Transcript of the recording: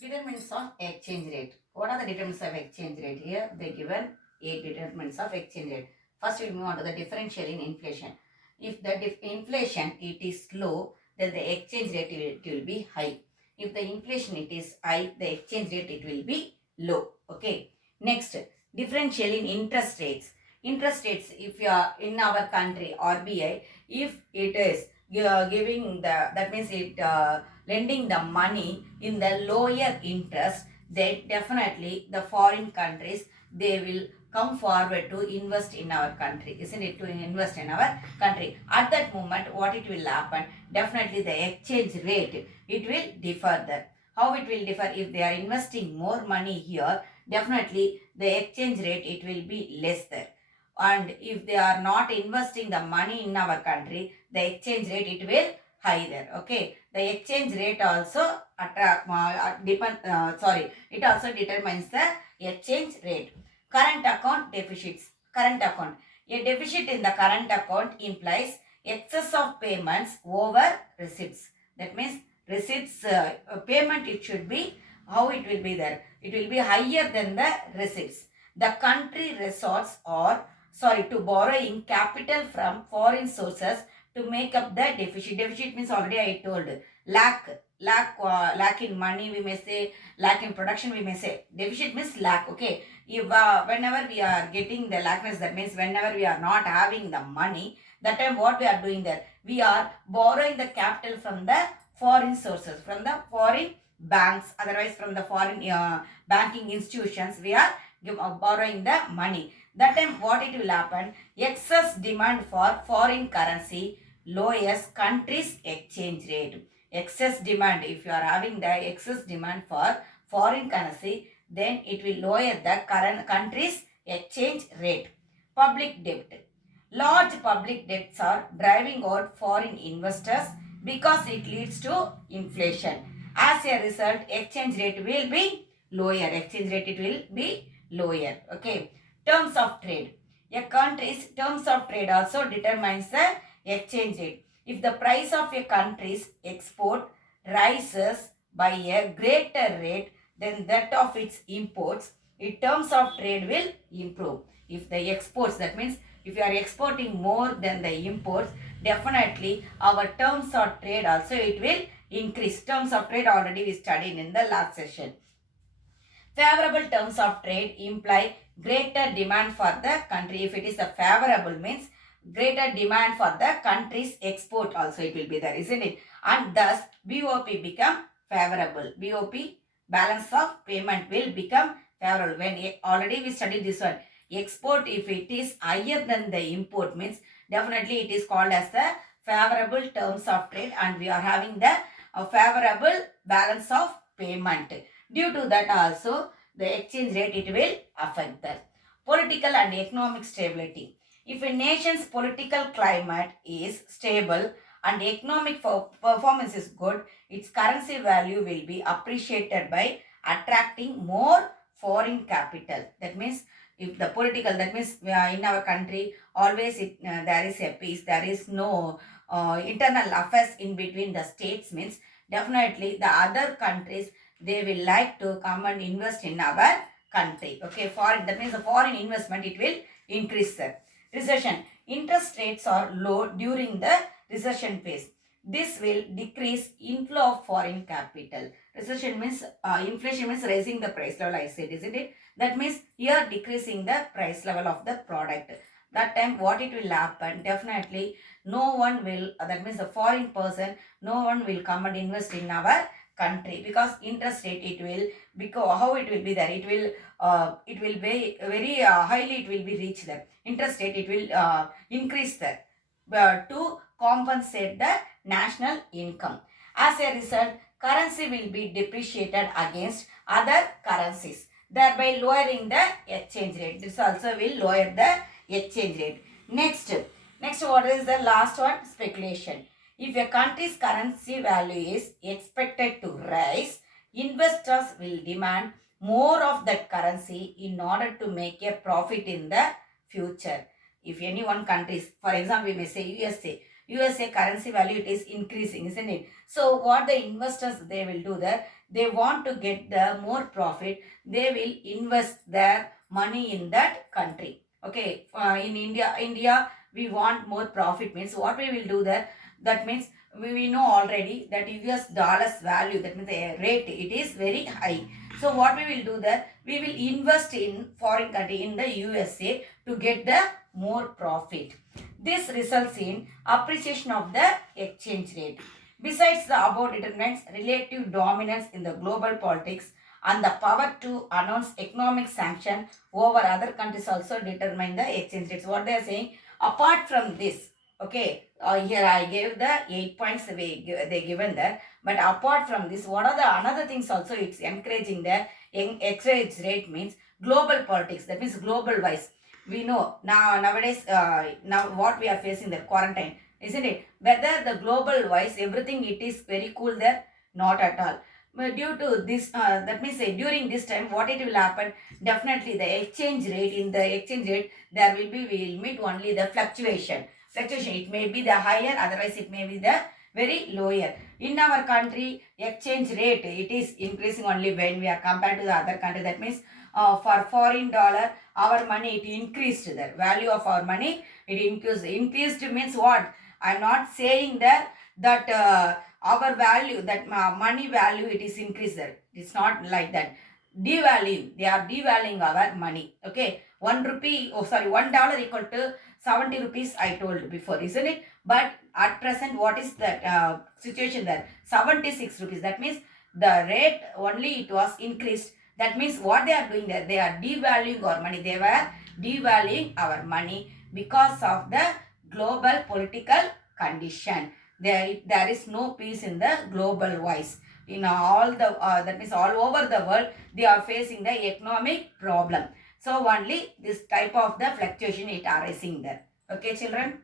Determinants of exchange rate. What are the determinants of exchange rate? Here they given 8 determinants of exchange rate. First we'll move on to the differential in inflation. If the inflation it is low, then the exchange rate it will be high. If the inflation it is high, the exchange rate it will be low. Okay. Next, differential in interest rates. Interest rates, if you are in our country RBI, if it is giving the, that means it lending the money in the lower interest, then definitely the foreign countries they will come forward to invest in our country, isn't it? To invest in our country. At that moment, what it will happen? Definitely the exchange rate it will differ there. How it will differ? If they are investing more money here, definitely the exchange rate it will be less there. And if they are not investing the money in our country, the exchange rate it will high there. Okay, the exchange rate also it also determines the exchange rate. Current account deficits. Current account, a deficit in the current account implies excess of payments over receipts. That means receipts payment it should be, how it will be there, it will be higher than the receipts. The country resorts to borrowing capital from foreign sources to make up the deficit. Deficit means already I told, lack in money we may say, lack in production we may say. Deficit means lack. Okay, if whenever we are getting the lackness, that means whenever we are not having the money, that time what we are doing there, we are borrowing the capital from the foreign sources, from the foreign banks, otherwise from the foreign banking institutions we are borrowing the money. That time what it will happen, excess demand for foreign currency lowers country's exchange rate. Excess demand, if you are having the excess demand for foreign currency, then it will lower the current country's exchange rate. Public debt. Large public debts are driving out foreign investors because it leads to inflation. As a result, exchange rate will be lower. Exchange rate it will be lower. Okay. Terms of trade. A country's terms of trade also determines the exchange rate. If the price of a country's export rises by a greater rate than that of its imports, its terms of trade will improve. If the exports, that means if you are exporting more than the imports, definitely our terms of trade also it will increase. Terms of trade already we studied in the last session. Favorable terms of trade imply greater demand for the country. If it is a favorable means greater demand for the country's export also it will be there, isn't it? And thus BOP become favorable. BOP, balance of payment, will become favorable. When already we studied this one. Export, if it is higher than the import, means definitely it is called as the favorable terms of trade, and we are having the favorable balance of payment. Due to that also the exchange rate it will affect that. Political and economic stability. If a nation's political climate is stable and economic performance is good, its currency value will be appreciated by attracting more foreign capital. That means if the political, that means in our country always there is a peace, there is no internal affairs in between the states, means definitely the other countries they will like to come and invest in our country. Okay, foreign, that means the foreign investment it will increase there. Recession. Interest rates are low during the recession phase. This will decrease inflow of foreign capital. Recession means inflation means raising the price level, I said, isn't it? That means here decreasing the price level of the product. That time what it will happen, definitely no one will, that means a foreign person, no one will come and invest in our country, because interest rate it will, because how it will be there, it will be very highly it will be reached there. Interest rate it will increase there to compensate the national income. As a result, currency will be depreciated against other currencies, thereby lowering the exchange rate. This also will lower the exchange rate. Next what is the last one? Speculation. If a country's currency value is expected to rise, investors will demand more of that currency in order to make a profit in the future. If any one country, for example, we may say USA. USA currency value, it is increasing, isn't it? So what the investors, they will do there, they want to get the more profit, they will invest their money in that country. Okay, in India, we want more profit means what we will do there, that means we know already that US dollars value, that means the rate, it is very high. So what we will do there, we will invest in foreign country, in the USA, to get the more profit. This results in appreciation of the exchange rate. Besides the above determinants, relative dominance in the global politics and the power to announce economic sanction over other countries also determine the exchange rates. What they are saying, apart from this, okay, here I gave the 8 points they given there, but apart from this, what are the another things also, it's encouraging the exchange rate means global politics, that means global wise. We know nowadays, now what we are facing, the quarantine, isn't it? Whether the global wise everything it is very cool there, not at all. But due to this, that means during this time, what it will happen? Definitely the exchange rate, in the exchange rate, there will be, we will meet only the fluctuation. Fluctuation, it may be the higher, otherwise it may be the very lower. In our country, exchange rate, it is increasing only when we are compared to the other country. That means for foreign dollar, our money, it increased, the value of our money, it increased. Increased means what? I am not saying that our value, that money value, it is increased there. It's not like that. Devaluing, they are devaluing our money. Okay, 1 rupee, oh sorry, $1 equal to 70 rupees, I told before, isn't it? But at present, what is the situation there? 76 rupees. That means the rate only it was increased. That means what they are doing there, they are devaluing our money. They were devaluing our money because of the global political condition. There is no peace in the global wise. In all the, that means all over the world, they are facing the economic problem. So only this type of the fluctuation it arising there. Okay, children.